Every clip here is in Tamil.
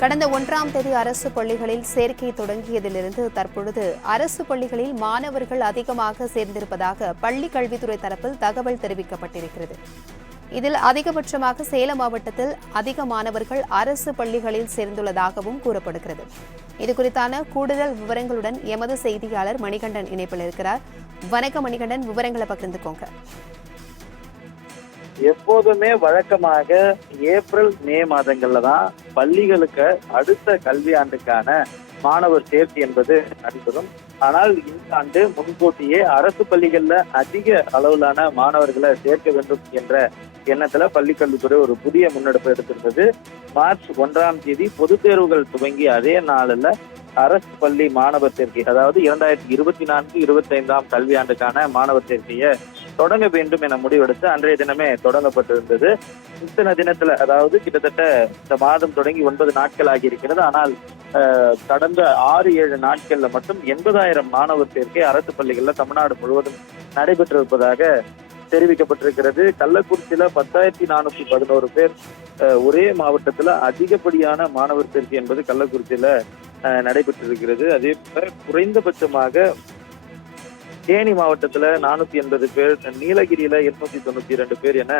கடந்த 1ஆம் தேதி அரசு பள்ளிகளில் சேர்க்கை தொடங்கியதிலிருந்து தற்பொழுது அரசு பள்ளிகளில் மாணவர்கள் அதிகமாக சேர்ந்திருப்பதாக பள்ளிக் கல்வித்துறை தரப்பில் தகவல் தெரிவிக்கப்பட்டிருக்கிறது. இதில் அதிகபட்சமாக சேலம் மாவட்டத்தில் அதிக மாணவர்கள் அரசு பள்ளிகளில் சேர்ந்துள்ளதாகவும் கூறப்படுகிறது. இதுகுறித்தான கூடுதல் விவரங்களுடன் எமது செய்தியாளர் மணிகண்டன் இணைப்பில் இருக்கிறார். வணக்கம் மணிகண்டன், விவரங்களை பகிர்ந்துக்கோங்க. எப்போதுமே வழக்கமாக ஏப்ரல் மே மாதங்கள்ல தான் பள்ளிகளுக்கு அடுத்த கல்வியாண்டுக்கான மாணவர் சேர்க்கை என்பது நடைபெறும். ஆனால் இந்த ஆண்டு முன்கூட்டியே அரசு பள்ளிகள்ல அதிக அளவிலான மாணவர்களை சேர்க்க வேண்டும் என்ற எண்ணத்துல பள்ளிக்கல்வித்துறை ஒரு புதிய முன்னெடுப்பு எடுத்திருந்தது. மார்ச் 1ஆம் தேதி பொதுத் தேர்வுகள் துவங்கி அதே நாளில் அரசு பள்ளி மாணவர் சேர்க்கை, அதாவது 2024-25 கல்வியாண்டுக்கான மாணவர் சேர்க்கையை தொடங்க வேண்டும் என முடிவெடுத்து அன்றைய தினமே தொடங்கப்பட்டிருந்தது. இத்தனை தினத்துல, அதாவது கிட்டத்தட்ட இந்த மாதம் தொடங்கி 9 நாட்கள் ஆகியிருக்கிறது. ஆனால் கடந்த 6-7 நாட்கள்ல மட்டும் 80,000 மாணவர் சேர்க்கை அரசு பள்ளிகள்ல தமிழ்நாடு முழுவதும் நடைபெற்றிருப்பதாக தெரிவிக்கப்பட்டிருக்கிறது. கள்ளக்குறிச்சியில 10,411 பேர் ஒரே மாவட்டத்துல அதிகப்படியான மாணவர் சேர்க்கை என்பது கள்ளக்குறிச்சியில நடைபெற்றிருக்கிறது. அதே போல குறைந்தபட்சமாக தேனி மாவட்டத்துல 480 பேர், நீலகிரியில 892 பேர் என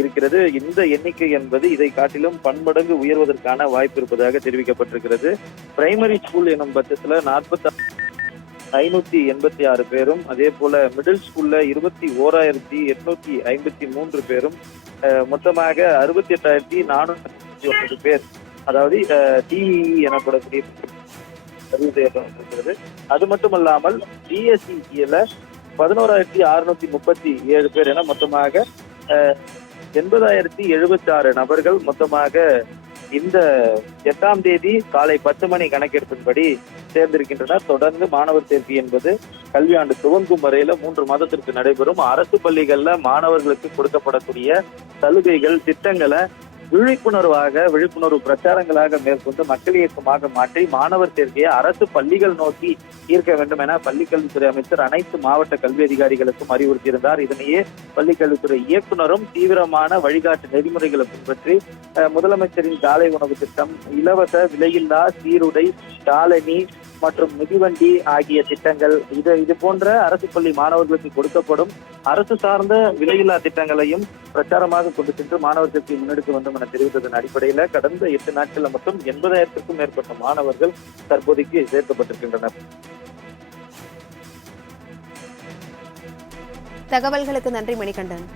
இருக்கிறது. இந்த எண்ணிக்கை என்பது இதை காட்டிலும் பன்மடங்கு உயர்வதற்கான வாய்ப்பு இருப்பதாக தெரிவிக்கப்பட்டிருக்கிறது. பிரைமரி ஸ்கூல் எனும் பட்சத்துல 40,586 பேரும், அதே போல மிடில் ஸ்கூல்ல 21,853 பேரும், மொத்தமாக 68,491 பேர், அதாவது டிஇஇ எனப்படக்கூடிய பதிவு செய்யப்பட்டிருக்கிறது. அது மட்டுமல்லாமல் பிஎஸ்சில 11,637 பேர் என மொத்தமாக 80,076 நபர்கள் மொத்தமாக இந்த 8ஆம் தேதி காலை 10 மணி கணக்கெடுப்பின்படி சேர்ந்திருக்கின்றனர். தொடர்ந்து மாணவர் சேர்க்கை என்பது கல்வியாண்டு துவங்கும் வரையில 3 மாதத்திற்கு நடைபெறும். அரசு பள்ளிகள்ல மாணவர்களுக்கு கொடுக்கப்படக்கூடிய சலுகைகள், திட்டங்களை விழிப்புணர்வு பிரச்சாரங்களாக மேற்கொண்டு மக்கள் இயக்கமாக மாற்றி மாணவர் சேர்க்கையை அரசு பள்ளிகள் நோக்கி ஈர்க்க வேண்டும் என பள்ளிக்கல்வித்துறை அமைச்சர் அனைத்து மாவட்ட கல்வி அதிகாரிகளுக்கும் அறிவுறுத்தியிருந்தார். இதனையே பள்ளிக்கல்வித்துறை இயக்குநரும் தீவிரமான வழிகாட்டு நெறிமுறைகளை பின்பற்றி முதலமைச்சரின் காலை உணவு திட்டம், இலவச விலையில்லா சீருடை, காலணி மற்றும் மிதிவண்டி ஆகிய திட்டங்கள், இது போன்ற அரசு பள்ளி மாணவர்களுக்கு கொடுக்கப்படும் அரசு சார்ந்த விலையில்லா திட்டங்களையும் பிரச்சாரமாக கொண்டு சென்று மாணவர் சேர்க்கையை முன்னெடுக்க வேண்டும் என தெரிவித்ததன் அடிப்படையில கடந்த 8 நாட்கள்ல மட்டும் 80,000க்கும் மேற்பட்ட மாணவர்கள் தற்போதைக்கு சேர்க்கப்பட்டிருக்கின்றனர். தகவல்களுக்கு நன்றி மணிகண்டன்.